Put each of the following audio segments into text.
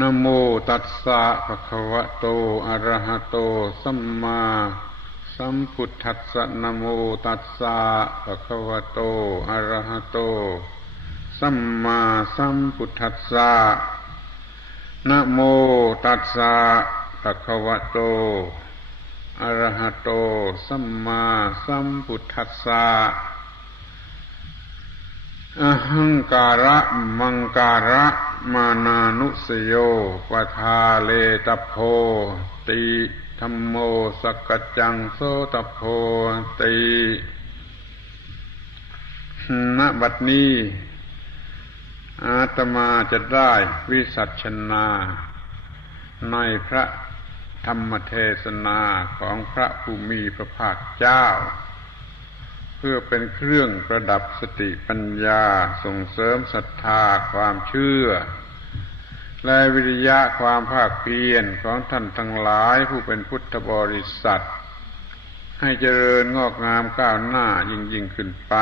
นโมตัสสะภะคะวะโตอะระหะโต สัมมาสัมพุทธัสสะนโมตัสสะภะคะวะโตอะระหะโต สัมมาสัมพุทธัสสะนโมตัสสะภะคะวะโตอะระหะโต สัมมาสัมพุทธัสสะอหังการะมังการะ มานานุสโยปทาเลตโพติธรรมโมสกจังโสตโพติณบัดนี้ อาตมาจะได้วิสัชนา ในพระธรรมเทศนาของพระภูมิพระภาคเจ้า พื่อเป็นเครื่องประดับสติปัญญาส่งเสริมศรัทธาความเชื่อ และวิริยะความภาคเพียรของท่านทั้งหลายผู้เป็นพุทธบริษัท ให้เจริญงอกงามก้าวหน้ายิ่งยิ่งขึ้นไป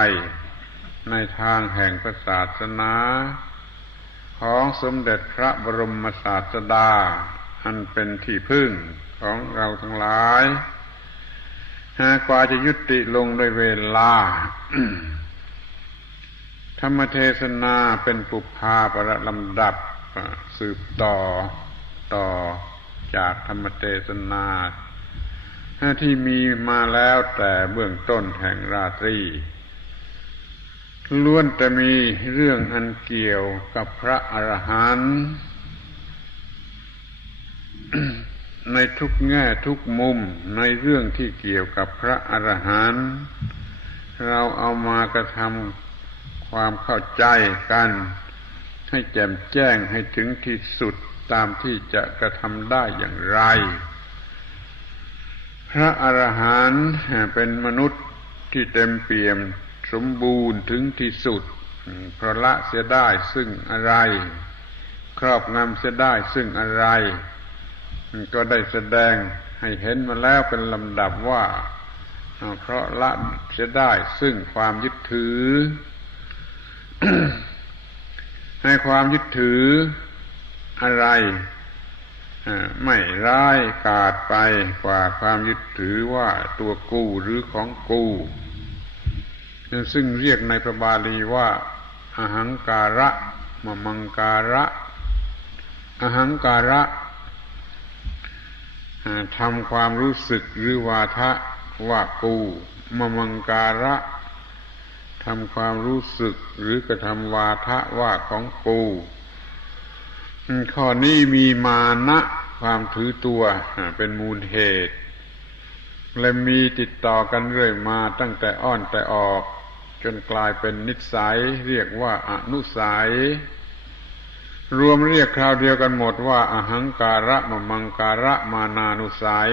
ในทางแห่งศาสนา ของสมเด็จพระบรมศาสดา อันเป็นที่พึ่งของเราทั้งหลาย กว่าจะยุติลงโดยเวลา ธรรมเทศนาเป็นปุพาประลำดับสืบต่อต่อจากธรรมเทศนาที่มีมาแล้วแต่เบื้องต้นแห่งราตรีล้วนแต่มีเรื่องอันเกี่ยวกับพระอรหันต์ ในทุกแง่ทุกมุมในเรื่องที่เกี่ยวกับพระอรหันต์เราเอามากระทำความเข้าใจกัน ให้แจ่มแจ้งให้ถึงที่สุดตามที่จะกระทำได้อย่างไร พระอรหันต์เป็นมนุษย์ที่เต็มเปี่ยมสมบูรณ์ถึงที่สุดเพราะละเสียได้ซึ่งอะไร ครอบงำเสียได้ซึ่งอะไร ก็ได้แสดงให้เห็นมาแล้วเป็นลำดับว่า เพราะละจะได้ซึ่งความยึดถือ ให้ความยึดถืออะไรไม่ร้ายกาดไปกว่าความยึดถือว่าตัวกูหรือของกูซึ่งเรียกในพระบาลีว่าอาหังการะมมังการะอาหังการะ ทำความรู้สึกหรือวาทะว่ากูมมังการะทำความรู้สึกหรือกระทำวาทะว่าของกูข้อนี้มีมานะความถือตัวเป็นมูลเหตุ และมีติดต่อกันเรื่อยมาตั้งแต่อ้อนแต่ออก จนกลายเป็นนิสัย เรียกว่าอนุสัย รวมเรียกคราวเดียวกันหมดว่าอาหังการะมมังการะมานานุสัย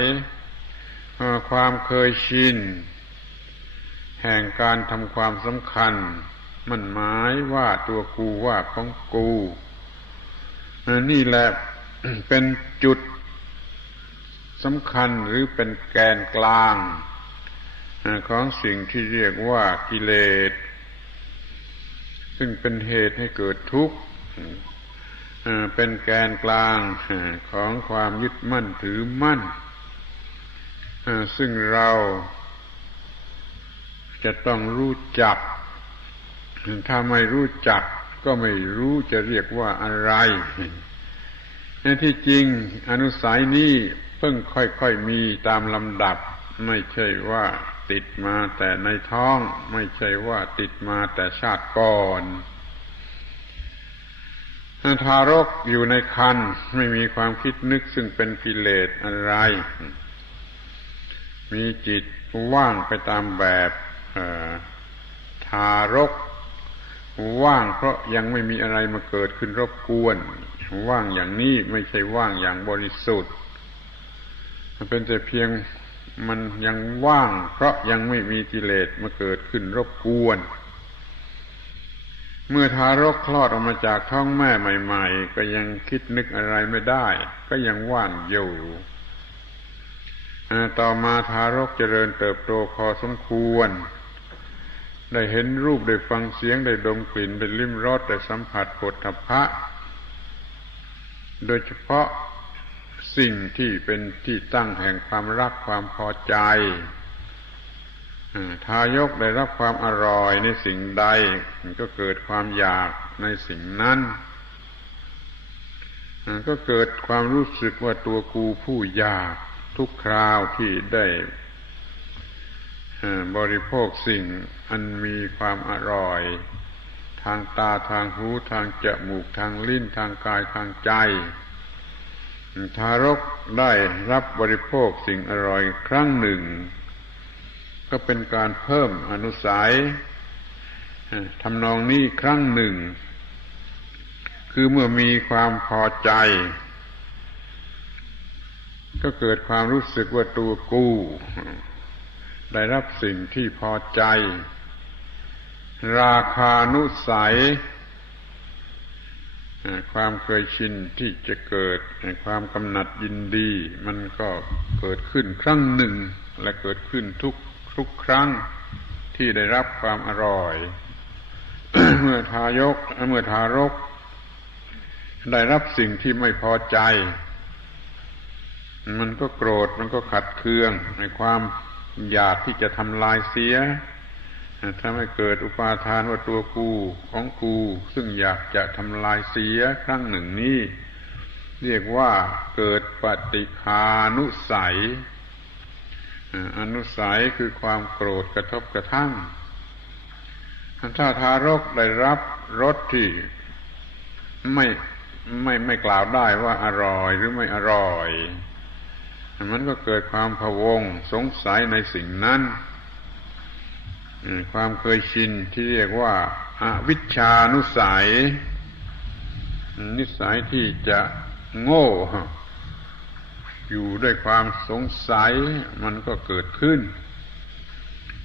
ความเคยชิน แห่งการทำความสำคัญ มันหมายว่าตัวกูว่าของกูนี่แหละเป็นจุดสำคัญหรือเป็นแกนกลาง ของสิ่งที่เรียกว่ากิเลส ซึ่งเป็นเหตุให้เกิดทุกข์ เป็นแกนกลางของความยึดมั่นถือมั่น ซึ่งเราจะต้องรู้จัก ถ้าไม่รู้จักก็ไม่รู้จะเรียกว่าอะไรในที่จริงอนุสัยนี้เพิ่งค่อยๆมีตามลำดับ ไม่ใช่ว่าติดมาแต่ในท้อง ไม่ใช่ว่าติดมาแต่ชาติก่อน ทารกอยู่ในคันไม่มีความคิดนึกซึ่งเป็นกิเลสอะไร มีจิตว่างไปตามแบบทารก ว่างเพราะยังไม่มีอะไรมาเกิดขึ้นรบกวน ว่างอย่างนี้ไม่ใช่ว่างอย่างบริสุทธิ์เป็นแต่เพียงมันยังว่าง เพราะยังไม่มีกิเลสมาเกิดขึ้นรบกวน เมื่อทารกคลอดออกมาจากท้องแม่ใหม่ ๆ ก็ยังคิดนึกอะไรไม่ได้ ก็ยังว่างอยู่ต่อมาทารกเจริญเติบโตพอสมควร ได้เห็นรูปได้ฟังเสียงได้ดมกลิ่นได้ลิ้มรสได้สัมผัสผลทพะ โดยเฉพาะสิ่งที่เป็นที่ตั้งแห่งความรักความพอใจ ทายกได้รับความอร่อยในสิ่งใด ก็เกิดความอยากในสิ่งนั้นก็เกิดความรู้สึกว่าตัวกูผู้อยากทุกคราวที่ได้บริโภคสิ่งอันมีความอร่อย ทางตาทางหูทางจมูกทางลิ้นทางกายทางใจ ทารกได้รับบริโภคสิ่งอร่อยครั้งหนึ่ง ก็เป็นการเพิ่มอนุสัยทำนองนี้ครั้งหนึ่ง คือเมื่อมีความพอใจ ก็เกิดความรู้สึกว่าตัวกู้ได้รับสิ่งที่พอใจ ราคานุสัย ความเคยชินที่จะเกิดความกำหนัดยินดี มันก็เกิดขึ้นครั้งหนึ่งและเกิดขึ้นทุก ทุกครั้งที่ได้รับความอร่อย เมื่อทายกเมื่อทารก ได้รับสิ่งที่ไม่พอใจ มันก็โกรธมันก็ขัดเคืองในความอยากที่จะทำลายเสียถ้าไม่เกิดอุปาทานว่าตัวกูของกู ซึ่งอยากจะทำลายเสียครั้งหนึ่งนี้ เรียกว่าเกิดปฏิคานุสัย อนุสัยคือความโกรธกระทบกระทั่งถ้าทารกได้รับรสที่ไม่ไม่ไม่กล่าวได้ว่าอร่อยหรือไม่อร่อย มันก็เกิดความพะวงสงสัยในสิ่งนั้นความเคยชินที่เรียกว่าอาวิชานุสัย นิสัยที่จะโง่ อยู่ด้วยความสงสัยมันก็เกิดขึ้น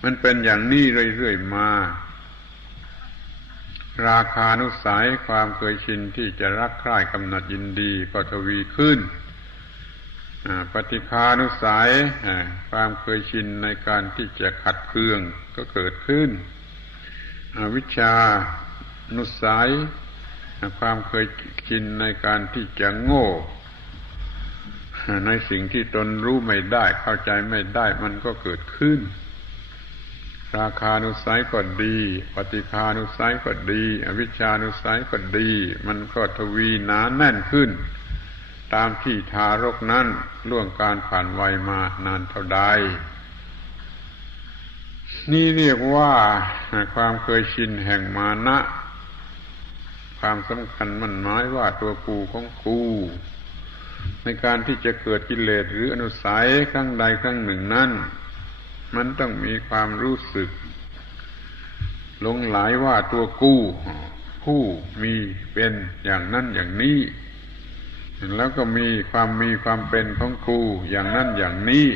มันเป็นอย่างนี้เรื่อยๆมา ราคานุสัยความเคยชินที่จะรักใคร่กำหนัดยินดีก็ทวีขึ้นปฏิคานุสัยความเคยชินในการที่จะขัดเคืองก็เกิดขึ้น วิชานุสัยความเคยชินในการที่จะโง่ ในสิ่งที่ตนรู้ไม่ได้ เข้าใจไม่ได้มันก็เกิดขึ้น ราคานุสัยก็ดี ปฏิคานุสัยก็ดี อวิชานุสัยก็ดี มันก็ทวีหนาแน่นขึ้น ตามที่ทารกนั้นล่วงการผ่านวัยมานานเท่าใดนี่เรียกว่าความเคยชินแห่งมานะ ความสำคัญมันหมายว่าตัวกูของกู ในการที่จะเกิดกิเลสหรืออนุสัยครั้งใดครั้งหนึ่งนั้นมันต้องมีความรู้สึกหลงหลายว่าตัวกู้ผู้มีเป็นอย่างนั้นอย่างนี้ แล้วก็มีความมีความเป็นของครูอย่างนั้นอย่างนี้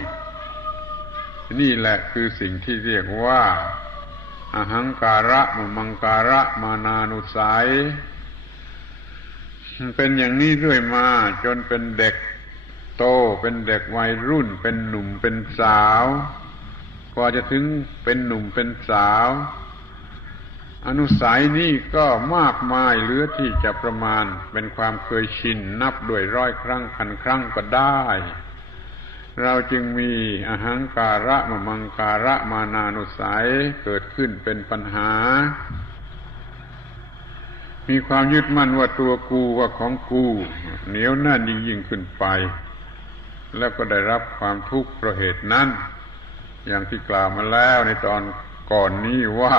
นี่แหละคือสิ่งที่เรียกว่าอาหังการะมมังการะมานานุสัย เป็นอย่างนี้เรื่อยมา จนเป็นเด็กโต เป็นเด็กวัยรุ่น เป็นหนุ่มเป็นสาวกว่าจะถึงเป็นหนุ่มเป็นสาว อนุสัยนี่ก็มากมายเหลือที่จะประมาณเป็นความเคยชินนับด้วยร้อยครั้งพันครั้งก็ได้ เราจึงมีอาหังการะมมังการะมานานุสัยเกิดขึ้นเป็นปัญหา มีความยึดมั่นว่าตัวกูว่าของกูเหนียวแน่นยิ่งยิ่งขึ้นไป แล้วก็ได้รับความทุกข์เพราะเหตุนั้น อย่างที่กล่าวมาแล้วในตอนก่อนนี้ว่า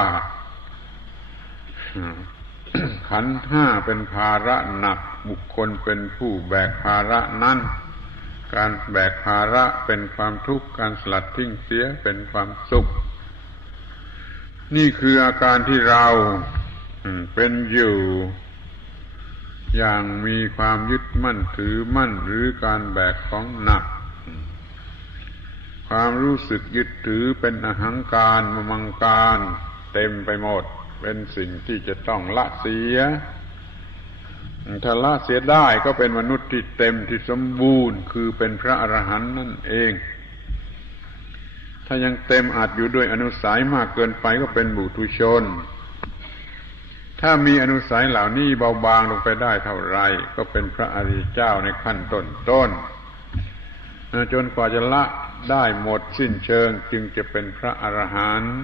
ขันห้าเป็นภาระหนักบุคคลเป็นผู้แบกภาระนั้น การแบกภาระเป็นความทุกข์การสลัดทิ้งเสียเป็นความสุข นี่คืออาการที่เรา เป็นอยู่อย่างมีความยึดมั่นถือมั่นหรือการแบกของหนัก ความรู้สึกยึดถือเป็นอหังการมมังการ เต็มไปหมด เป็นสิ่งที่จะต้องละเสียถ้าละเสียได้ก็เป็นมนุษย์ที่เต็มที่สมบูรณ์ คือเป็นพระอรหันต์นั่นเอง ถ้ายังเต็มอาจอยู่ด้วยอนุสัยมากเกินไปก็เป็นบุตุชน ถ้ามีอนุสัยเหล่านี้เบาบางลงไปได้เท่าไรก็เป็นพระอริยเจ้าในขั้นต้นต้นจนกว่าจะละได้หมดสิ้นเชิงจึงจะเป็นพระอรหันต์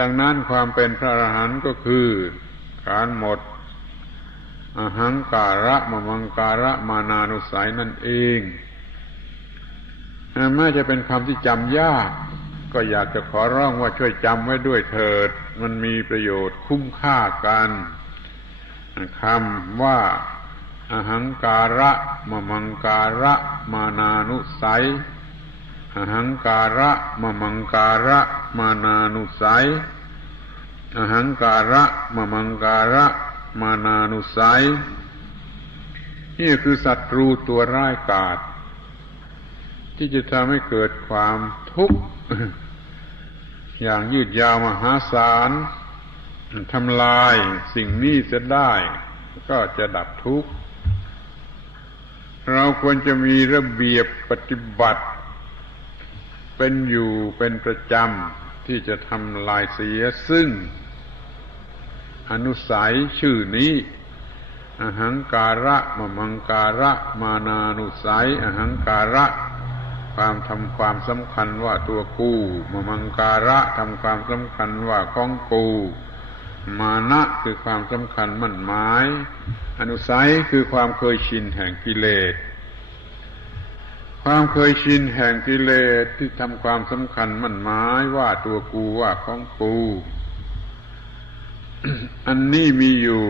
ดังนั้นความเป็นพระอรหันต์ก็คือการหมดอหังการะมมังการะมานานุสัยนั่นเองแม้จะเป็นคำที่จำยาก ก็อยากจะขอร้องว่าช่วยจำไว้ด้วยเถิด มันมีประโยชน์คุ้มค่ากันคำว่าอหังการะมะมังการะ มานานุสัยอหังการะมะมังการะ มานานุสัยอหังการะมะมังการะ มานานุสัยนี่คือศัตรูตัวร้ายกาจที่จะทำให้เกิดความทุกข์ อย่างยืดยาวมหาศาลทำลายสิ่งนี้จะได้ ก็จะดับทุกข์ เราควรจะมีระเบียบปฏิบัติ เป็นอยู่เป็นประจำที่จะทำลายเสียซึ่ง อนุสัยชื่อนี้อหังการะมมังการะ มานานุสัย อหังการะ ความทำความสำคัญว่าตัวกูมมังการะทำความสำคัญว่าของกูมานะคือความสำคัญมั่นหมาย อนุสัยคือความเคยชินแห่งกิเลส ความเคยชินแห่งกิเลสที่ทำความสำคัญมั่นหมายว่าตัวกูว่าของกู อันนี้มีอยู่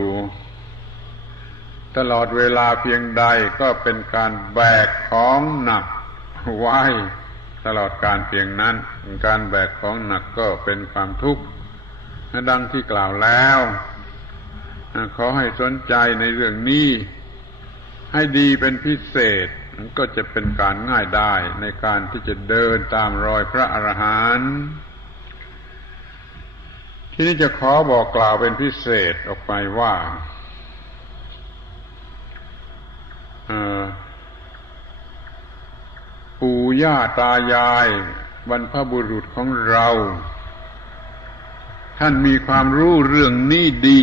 ตลอดเวลาเพียงใดก็เป็นการแบกของหนัก ไว้ตลอดการเพียงนั้น การแบกของหนักก็เป็นความทุกข์ดังที่กล่าวแล้วขอให้สนใจในเรื่องนี้ ให้ดีเป็นพิเศษก็จะเป็นการง่ายได้ในการที่จะเดินตามรอยพระอรหันต์ที่นี้จะขอบอกกล่าวเป็นพิเศษออกไปว่า ปู่ย่าตายาย บรรพบุรุษของเรา ท่านมีความรู้เรื่องนี้ดี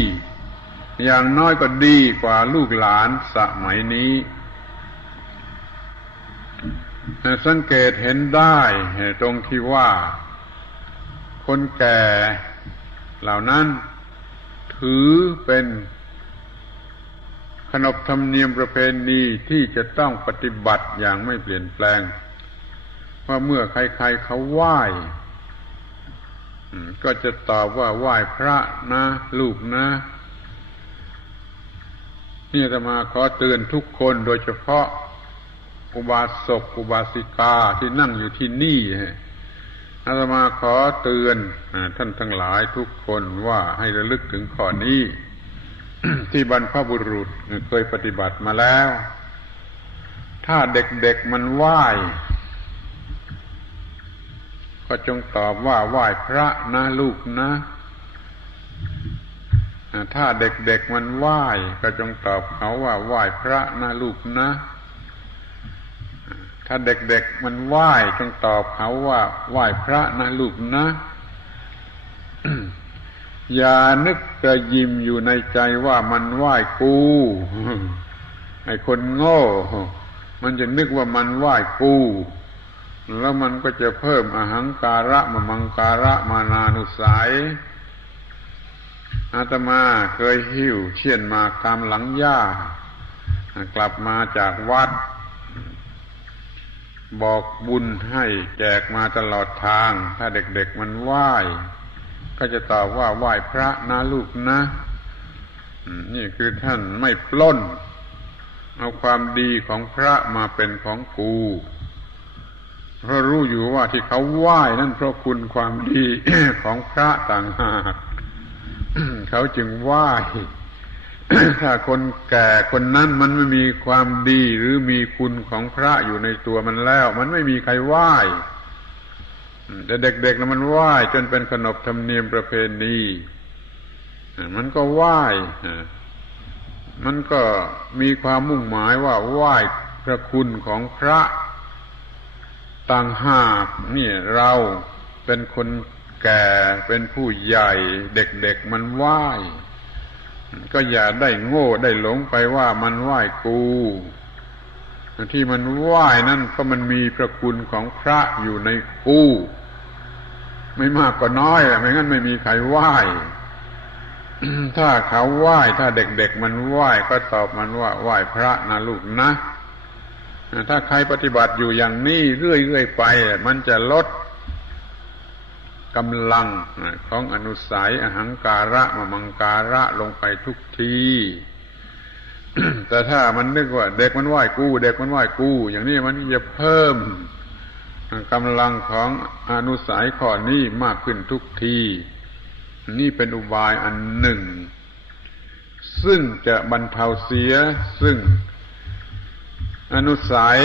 อย่างน้อยก็ดีกว่าลูกหลานสมัยนี้ สังเกตเห็นได้ตรงที่ว่า คนแก่เหล่านั้น ถือเป็นขนบธรรมเนียมประเพณีที่จะต้องปฏิบัติอย่างไม่เปลี่ยนแปลง ว่าเมื่อใครๆเขาไหว้ก็จะตอบว่าไหว้พระนะ ลูกนะ นี่จะมาขอเตือนทุกคนโดยเฉพาะอุบาสกอุบาสิกาที่นั่งอยู่ที่นี่อาตมาขอเตือนท่านทั้งหลายทุกคนว่าให้ระลึกถึงข้อนี้ ที่บรรพบุรุษเคยปฏิบัติมาแล้ว ถ้าเด็กๆมันไหว้ ก็จงตอบว่าไหว้พระนะลูกนะ ถ้าเด็กๆมันไหว้ ก็จงตอบเขาว่าไหว้พระนะลูกนะ ถ้าเด็กๆมันไหว้จงตอบเขาว่าไหว้พระนะลูกนะ อย่านึกกระยิมอยู่ในใจว่ามันไหว้กูไอ้คนโง่ มันจะนึกว่ามันไหว้กู แล้วมันก็จะเพิ่มอหังการะมมังการะมานานุสัยอาตมาเคยหิวเชี่ยนมาตามหลังย่ากลับมาจากวัด บอกบุญให้แจกมาตลอดทาง ถ้าเด็กๆมันไหว้ ก็จะตอบว่าไหว้พระนะลูกนะ นี่คือท่านไม่ปล้น เอาความดีของพระมาเป็นของกู เพราะรู้อยู่ว่าที่เขาไหว้นั่นเพราะคุณความดีของพระต่างหากเขาจึงไหว้ถ้าคนแก่คนนั้นมันไม่มีความดีหรือมีคุณของพระอยู่ในตัวมันแล้ว มันไม่มีใครไหว้แต่เด็กๆนะมันไหว้จนเป็นขนบธรรมเนียมประเพณีมันก็ไหว้มันก็มีความมุ่งหมายว่าไหว้พระคุณของพระ ต่างหากนี่เราเป็นคนแก่เป็นผู้ใหญ่ เด็กๆมันไหว้ก็อย่าได้โง่ได้หลงไปว่ามันไหว้กูที่มันไหว้นั่นก็มันมีพระคุณของพระอยู่ในกูไม่มากก็น้อยไม่งั้นไม่มีใครไหว้ถ้าเขาไหว้ถ้าเด็กๆมันไหว้ก็ตอบมันว่าไหว้พระนะลูกนะ ถ้าใครปฏิบัติอยู่อย่างนี้เรื่อยๆไป มันจะลดกำลังของอนุสัยอหังการะมมังการะลงไปทุกทีแต่ถ้ามันนึกว่า เด็กมันไหว้กู้ เด็กมันไหว้กู้ อย่างนี้มันจะเพิ่มกำลังของอนุสัยข้อนี้มากขึ้นทุกทีนี่เป็นอุบายอันหนึ่ง ซึ่งจะบรรเทาเสียซึ่ง อนุสัย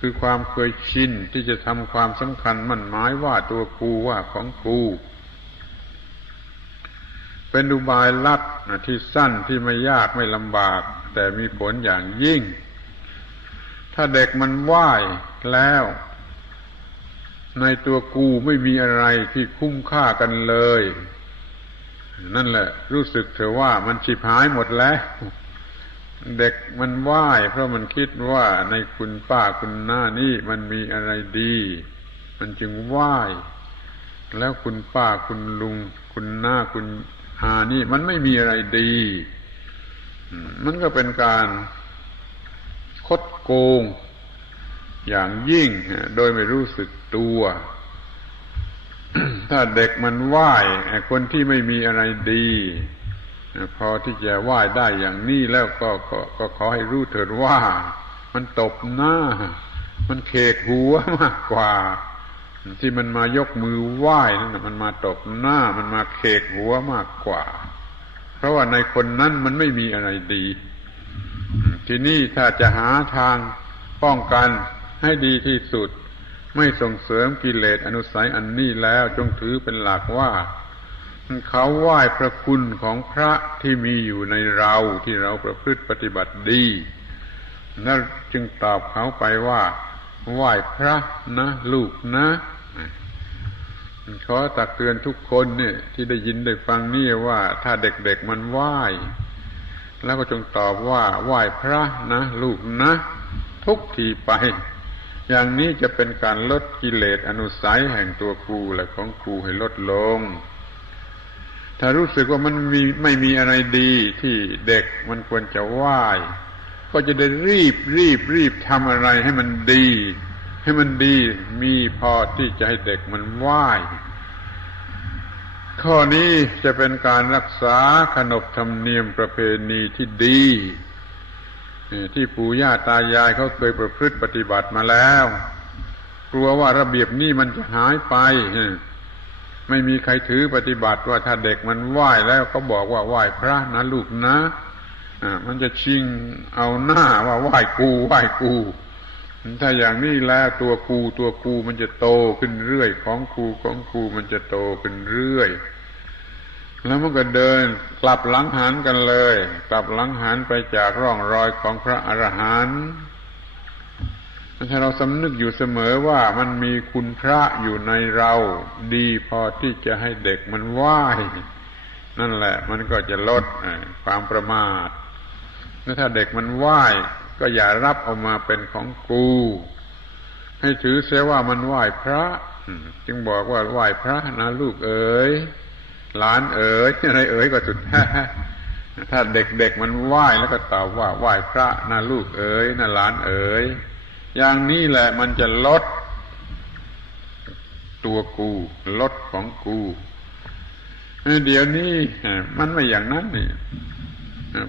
คือความเคยชินที่จะทำความสำคัญมั่นหมายว่าตัวกูว่าของกูเป็นอุบายลัดที่สั้นที่ไม่ยากไม่ลำบาก แต่มีผลอย่างยิ่ง ถ้าเด็กมันไหว้แล้ว ในตัวกูไม่มีอะไรที่คุ้มค่ากันเลย นั่นแหละ รู้สึกเถอะว่ามันฉิบหายหมดแล้ว เด็กมันไหว้เพราะมันคิดว่าในคุณป้าคุณหน้านี่มันมีอะไรดี มันจึงไหว้แล้วคุณป้าคุณลุง คุณหน้าคุณอานี่ มันไม่มีอะไรดี มันก็เป็นการคดโกง อย่างยิ่ง โดยไม่รู้สึกตัว ถ้าเด็กมันไหว้คนที่ไม่มีอะไรดี พอที่จะไหว้ได้อย่างนี้แล้วก็ก็ก็ขอให้รู้เถิดว่า มันตบหน้า มันเคกหัวมากกว่า ที่มันมายกมือไหว้นั่นมันมาตบหน้า มันมาเคกหัวมากกว่า เพราะว่าในคนนั้นมันไม่มีอะไรดี ที่นี้ถ้าจะหาทางป้องกันให้ดีที่สุด ไม่ส่งเสริมกิเลสอนุสัยอันนี้แล้วจงถือเป็นหลักว่า เขาไหว้พระคุณของพระที่มีอยู่ในเราที่เราประพฤติปฏิบัติดีนั่นจึงตอบเขาไปว่า ไหว้พระนะ ลูกนะขอตักเตือนทุกคนเนี่ย ที่ได้ยินได้ฟังนี่ว่า ถ้าเด็กๆมันไหว้ แล้วก็จงตอบว่า ไหว้พระนะ ลูกนะ ทุกทีไป อย่างนี้จะเป็นการลดกิเลสอนุสัยแห่งตัวครูและของครูให้ลดลง ถ้ารู้สึกว่ามันมีไม่มีอะไรดีที่เด็กมันควรจะไหว้ก็จะได้รีบรีบรีบทำอะไรให้มันดี ให้มันดีมีพอที่จะให้เด็กมันไหว้ข้อนี้จะเป็นการรักษาขนบธรรมเนียมประเพณีที่ดีที่ปู่ย่าตายายเขาเคยประพฤติปฏิบัติมาแล้ว กลัวว่าระเบียบนี้มันจะหายไป ไม่มีใครถือปฏิบัติว่าถ้าเด็กมันไหว้แล้วก็บอกว่าไหว้พระนะลูกนะอ่ามันจะชิงเอาหน้าว่าไหว้กูไหว้กู ถ้าอย่างนี้แล้วตัวกูตัวกูมันจะโตขึ้นเรื่อย ของกูของกูมันจะโตขึ้นเรื่อย แล้วมันก็เดินกลับหลังหันกันเลย กลับหลังหันไปจากร่องรอยของพระอรหันต์ ถ้าเราสำนึกอยู่เสมอว่ามันมีคุณพระอยู่ในเรา ดีพอที่จะให้เด็กมันไหวนั่นแหละ มันก็จะลดความประมาทแล้วถ้าเด็กมันไหวก็อย่ารับเอามาเป็นของกู ให้ถือเสียว่ามันไหว้พระ จึงบอกว่าไหว้พระนะลูกเอ๋ยหลานเอ๋ยอะไรเอ๋ยก็สุดแท้ถ้าเด็กๆมันไหว้แล้วก็ตอบว่าไหว้พระนะลูกเอ๋ยนะหลานเอ๋ย อย่างนี้แหละมันจะลดตัวกูลดของกูเดี๋ยวนี้มันไม่อย่างนั้นนี่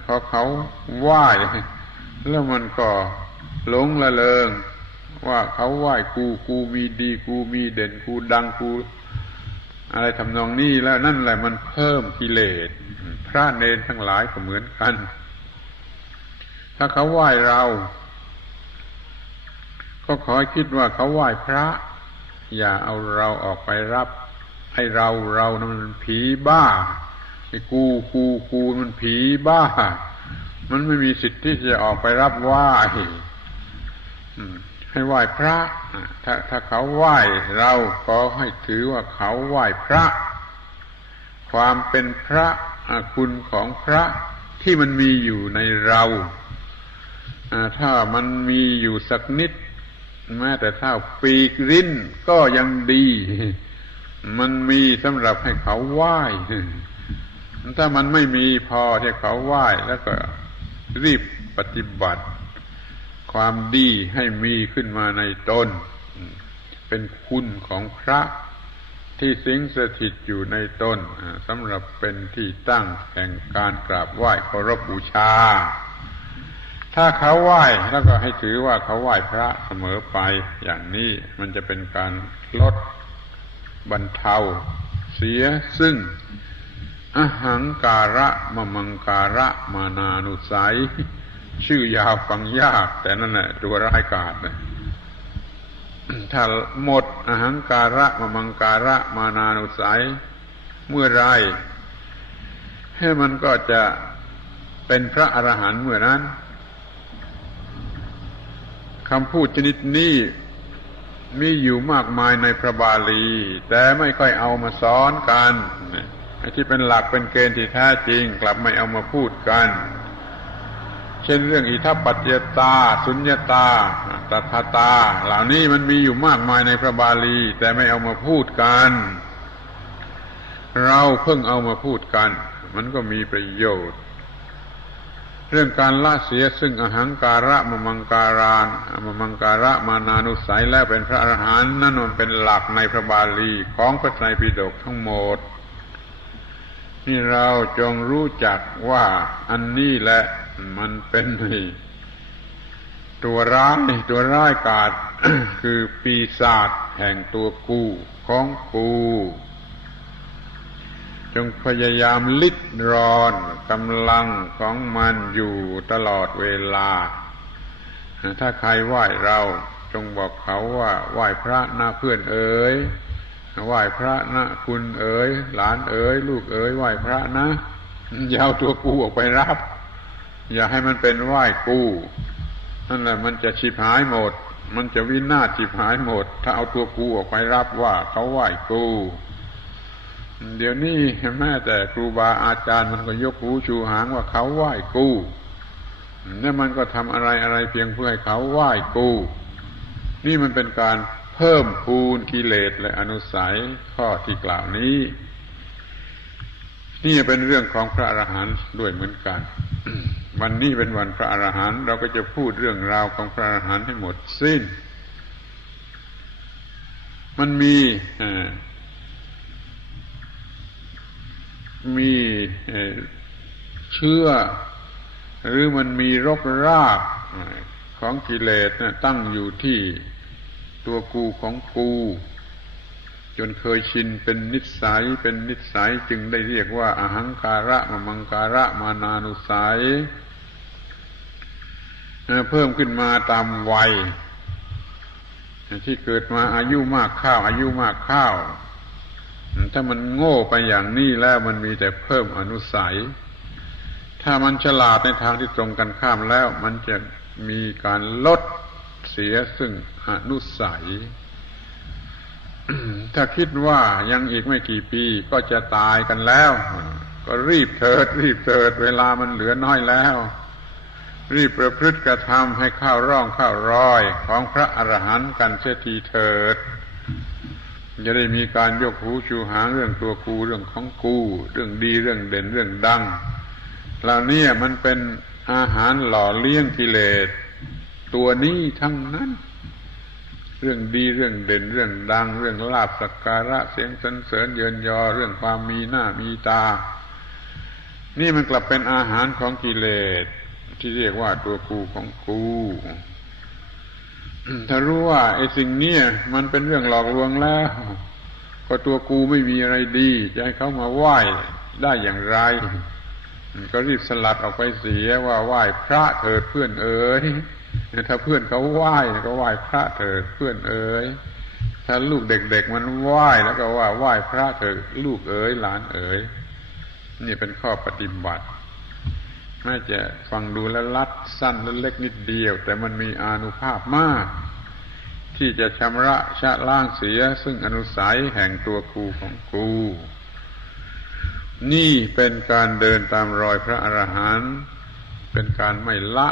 พอเขาไหว้แล้วมันก็หลงละเลงว่าเขาไหว้กูกูมีดีกูมีเด่นกูดังกู อะไรทำนองนี้แล้วนั่นแหละมันเพิ่มกิเลสพระเนรทั้งหลายก็เหมือนกัน ถ้าเขาไหว้เรา ก็ขอให้คิดว่าเขาไหว้พระ อย่าเอาเราออกไปรับให้เราเรานะมันผีบ้าไอ้กูกูกูมันผีบ้า มันไม่มีสิทธิ์ที่จะออกไปรับไหว้ให้ไหว้พระ ถ้าถ้าเขาไหว้เราก็ให้ถือว่าเขาไหว้พระ ความเป็นพระคุณของพระที่มันมีอยู่ในเรา ถ้ามันมีอยู่สักนิด แม้แต่เท่าปีกริ้นก็ยังดี มันมีสำหรับให้เขาไหว้ถ้ามันไม่มีพอที่เขาไหว้แล้วก็รีบปฏิบัติ ความดีให้มีขึ้นมาในตนเป็นคุณของพระที่สิงสถิตอยู่ในตนสำหรับเป็นที่ตั้งแห่งการกราบไหว้เคารพบูชา ถ้าเขาไหว้แล้วก็ให้ถือว่าเขาไหว้พระเสมอไปอย่างนี้มันจะเป็นการลดบรรเทาเสียซึ่งอหังการะมะมังการะมานานุสัย ชื่อยาวฟังยาก แต่นั่นแหละตัวร้ายกาจนะถ้าหมดอหังการะมมังการะมานานุสัย เมื่อไรให้มันก็จะเป็นพระอรหันต์เมื่อนั้น คำพูดชนิดนี้มีอยู่มากมายในพระบาลี แต่ไม่ค่อยเอามาสอนกันที่เป็นหลักเป็นเกณฑ์ที่แท้จริง กลับไม่เอามาพูดกัน เช่นเรื่องอิทัปปัจจตา สุญญตาตัทตา เหล่านี้มันมีอยู่มากมายในพระบาลี แต่ไม่เอามาพูดกัน เราเพิ่งเอามาพูดกัน มันก็มีประโยชน์ เรื่องการละเสียซึ่งอหังการะมมังการานมมังการะมานานุสัยและเป็นพระอรหันต์นั่นมันเป็นหลักในพระบาลีของพระไตรปิฎกทั้งหมด นี่เราจงรู้จักว่าอันนี้แหละมันเป็นตัวร้ายตัวร้ายกาดคือปีศาจแห่งตัวกูของกู จงพยายามลิดรอนกำลังของมันอยู่ตลอดเวลา ถ้าใครไหว้เรา จงบอกเขาว่าไหว้พระนะเพื่อนเอ๋ยไหว้พระนะคุณเอ๋ยหลานเอ๋ยลูกเอ๋ยไหว้พระนะยาวตัวกูออกไปรับ อย่าให้มันเป็นไหว้กู้นั่นแหละมันจะชิบหายหมด มันจะวินาศชิบหายหมด ถ้าเอาตัวกูออกไปรับว่าเขาไหว้กู เดี๋ยวนี้แม้แต่ครูบาอาจารย์มันก็ยกหูชูหางว่าเขาไหว้กูนี่มันก็ทำอะไรอะไรเพียงเพื่อให้เขาไหว้กู นี่มันเป็นการเพิ่มพูนกิเลสและอนุสัยข้อที่กล่าวนี้ นี่เป็นเรื่องของพระอรหันต์ด้วยเหมือนกัน วันนี้เป็นวันพระอรหันต์เราก็จะพูดเรื่องราวของพระอรหันต์ให้หมดสิ้น มันมี มีเชื่อ หรือมันมีรกรากของกิเลสตั้งอยู่ที่ตัวกูของกู จนเคยชินเป็นนิสัยเป็นนิสัยจึงได้เรียกว่าอาหังการะมมังการะมานานุสัยเพิ่มขึ้นมาตามวัยที่เกิดมาอายุมากข้าว อายุมากข้าว ถ้ามันโง่ไปอย่างนี้แล้วมันมีแต่เพิ่มอนุสัย ถ้ามันฉลาดในทางที่ตรงกันข้ามแล้ว มันจะมีการลดเสียซึ่งอนุสัย ถ้าคิดว่ายังอีกไม่กี่ปีก็จะตายกันแล้ว ก็รีบเถิด รีบเถิด เวลามันเหลือน้อยแล้ว รีบประพฤติกระทำให้ข้าวร่องข้าวรอยของพระอรหันต์กันเสียทีเถิด จะได้มีการยกหูชูหางเรื่องตัวกูเรื่องของกู เรื่องดีเรื่องเด่นเรื่องดังเหล่านี้มันเป็นอาหารหล่อเลี้ยงกิเลสตัวนี้ทั้งนั้น เรื่องดีเรื่องเด่นเรื่องดัง เรื่องลาบสักการะเสียงสรรเสริญเยินยอเรื่องความมีหน้ามีตา นี่มันกลับเป็นอาหารของกิเลสที่เรียกว่าตัวกูของกู ถ้ารู้ว่าไอ้สิ่งนี้มันเป็นเรื่องหลอกลวงแล้ว ก็ตัวกูไม่มีอะไรดี จะให้เขามาไหว้ได้อย่างไร ก็รีบสลัดออกไปเสียว่าไหว้พระเถิดเพื่อนเอ๋ยถ้าเพื่อนเขาไหว้ก็ไหว้พระเถิดเพื่อนเอ๋ยถ้าลูกเด็ก ๆ มันไหว้แล้วก็ว่าไหว้พระเถิดลูกเอ๋ยหลานเอ๋ยนี่เป็นข้อปฏิบัติ แม้จะฟังดูแล้วลัดสั้นและเล็กนิดเดียว แต่มันมีอนุภาพมาก ที่จะชำระชะล้างเสีย ซึ่งอนุสัยแห่งตัวกูของกู นี่เป็นการเดินตามรอยพระอรหันต์เป็นการไม่ละ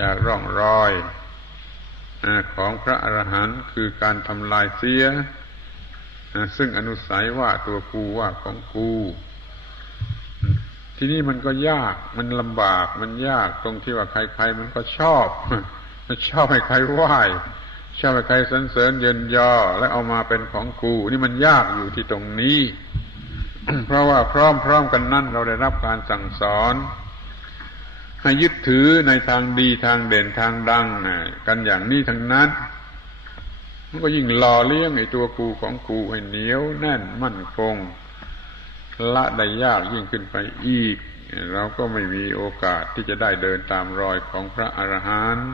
จากร่องรอยของพระอรหันต์คือการทำลายเสีย ซึ่งอนุสัยว่าตัวกูว่าของกู ที่นี่มันก็ยากมันลำบากมันยากตรงที่ว่าใครๆมันก็ชอบมันชอบให้ใครไหว้ชอบให้ใครสรรเสริญเยินยอ และเอามาเป็นของกูนี่มันยากอยู่ที่ตรงนี้ เพราะว่าพร้อมๆกันนั่นเราได้รับการสั่งสอน ให้ยึดถือในทางดีทางเด่นทางดังกันอย่างนี้ทั้งนั้นมันก็ยิ่งหล่อเลี้ยงไอ้ตัวกูของกูให้เหนียวแน่นมั่นคง ละได้ยากยิ่งขึ้นไปอีก เราก็ไม่มีโอกาสที่จะได้เดินตามรอยของพระอรหันต์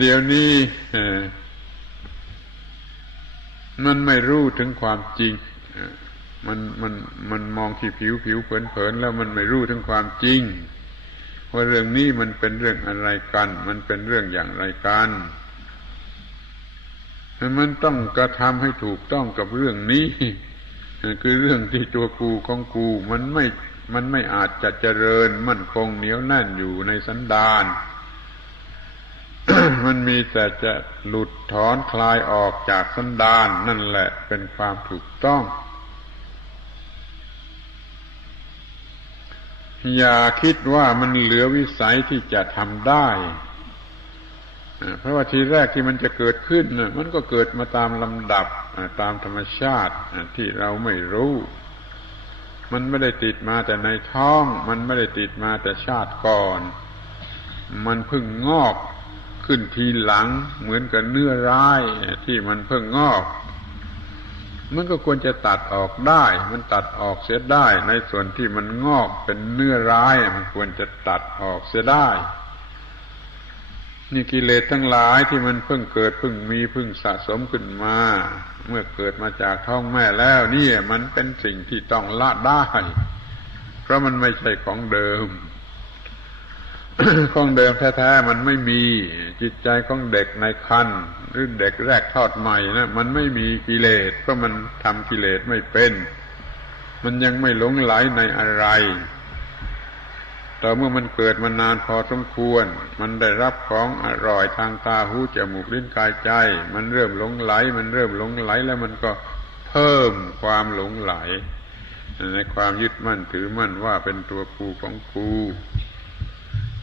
เดี๋ยวนี้มันไม่รู้ถึงความจริง มันมันมันมองที่ผิวผิวเผินเผินแล้วมันไม่รู้ถึงความจริง ว่าเรื่องนี้มันเป็นเรื่องอะไรกัน มันเป็นเรื่องอย่างไรกันมันต้องกระทำให้ถูกต้องกับเรื่องนี้ คือเรื่องที่ตัวกูของกูมันไม่มันไม่อาจจะเจริญมั่นคงเหนียวแน่นอยู่ในสันดานมันมีแต่จะหลุดถอนคลายออกจากสันดานนั่นแหละเป็นความถูกต้อง อย่าคิดว่ามันเหลือวิสัยที่จะทำได้ เพราะว่าทีแรกที่มันจะเกิดขึ้นมันก็เกิดมาตามลำดับ ตามธรรมชาติที่เราไม่รู้ มันไม่ได้ติดมาแต่ในท้อง มันไม่ได้ติดมาแต่ชาติก่อน มันเพิ่งงอกขึ้นทีหลังเหมือนกับเนื้อร้ายที่มันเพิ่งงอก มันก็ควรจะตัดออกได้ มันตัดออกเสียได้ ในส่วนที่มันงอกเป็นเนื้อร้าย มันควรจะตัดออกเสียได้ นี่กิเลสทั้งหลายที่มันเพิ่งเกิดเพิ่งมีเพิ่งสะสมขึ้นมา เมื่อเกิดมาจากท้องแม่แล้วนี่มันเป็นสิ่งที่ต้องละได้ เพราะมันไม่ใช่ของเดิม ของเดิมแท้ๆมันไม่มี จิตใจของเด็กในคันหรือเด็กแรกทอดใหม่นะมันไม่มีกิเลสเพราะมันทำกิเลสไม่เป็น มันยังไม่หลงไหลในอะไร ต่อเมื่อมันเกิดมานานพอสมควร มันได้รับของอร่อยทางตาหูจมูกลิ้นกายใจ มันเริ่มหลงไหล มันเริ่มหลงไหลแล้วมันก็เพิ่มความหลงไหล ในความยึดมั่นถือมั่นว่าเป็นตัวกูของกู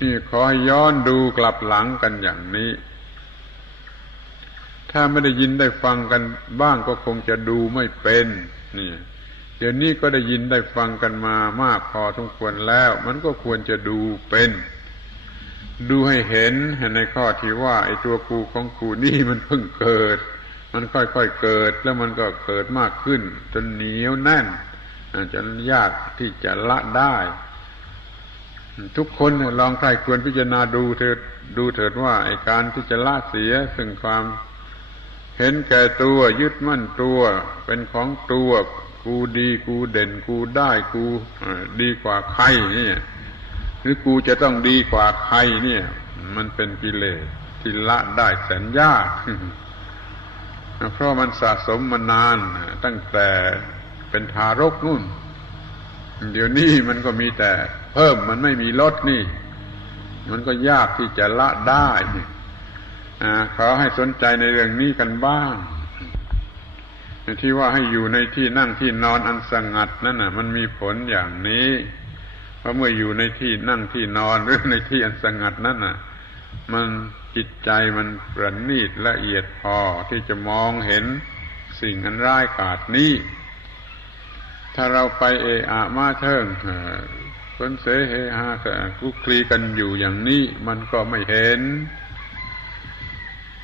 นี่ขอย้อนดูกลับหลังกันอย่างนี้ ถ้าไม่ได้ยินได้ฟังกันบ้างก็คงจะดูไม่เป็น นี่ เดี๋ยวนี้ก็ได้ยินได้ฟังกันมามากพอสมควรแล้ว มันก็ควรจะดูเป็น ดูให้เห็นในข้อที่ว่าไอ้ตัวกูของกูนี่มันเพิ่งเกิด มันค่อยๆเกิดแล้วมันก็เกิดมากขึ้น จนเหนียวแน่นจะยากที่จะละได้ ทุกคนลองใครควรพิจารณาดูเถิดดูเถิดว่าไอ้การที่จะละเสียซึ่งความเห็นแก่ตัวยึดมั่นตัว เป็นของตัว กูดีกูเด่นกูได้กูดีกว่าใครเนี่ยหรือกูจะต้องดีกว่าใครเนี่ย มันเป็นกิเลสที่ละได้แสนยากเพราะมันสะสมมานาน ตั้งแต่เป็นทารกนู่น เดี๋ยวนี้มันก็มีแต่เพิ่มมันไม่มีลดนี่ มันก็ยากที่จะละได้ขอให้สนใจในเรื่องนี้กันบ้าง ที่ว่าให้อยู่ในที่นั่งที่นอนอันสงัดนั่นน่ะ มันมีผลอย่างนี้เพราะเมื่ออยู่ในที่นั่งที่นอนหรือในที่อันสงัดนั่นน่ะ มันจิตใจมันประณีตละเอียดพอที่จะมองเห็นสิ่งอันร้ายกาจนี้ ถ้าเราไปเอะอะมาเทิงคนเสเฮฮาคุกคลีกันอยู่อย่างนี้ มันก็ไม่เห็น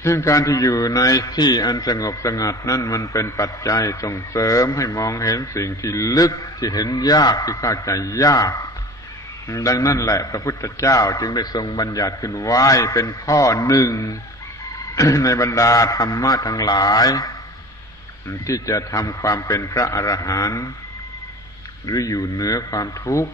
ซึ่งการที่อยู่ในที่อันสงบสงัดนั่นมันเป็นปัจจัยส่งเสริมให้มองเห็นสิ่งที่ลึกที่เห็นยากที่เข้าใจยาก ดังนั้นแหละ พระพุทธเจ้าจึงได้ทรงบัญญัติขึ้นไว้เป็นข้อหนึ่งในบรรดาธรรมะทั้งหลาย ที่จะทำความเป็นพระอรหันต์หรืออยู่เหนือความทุกข์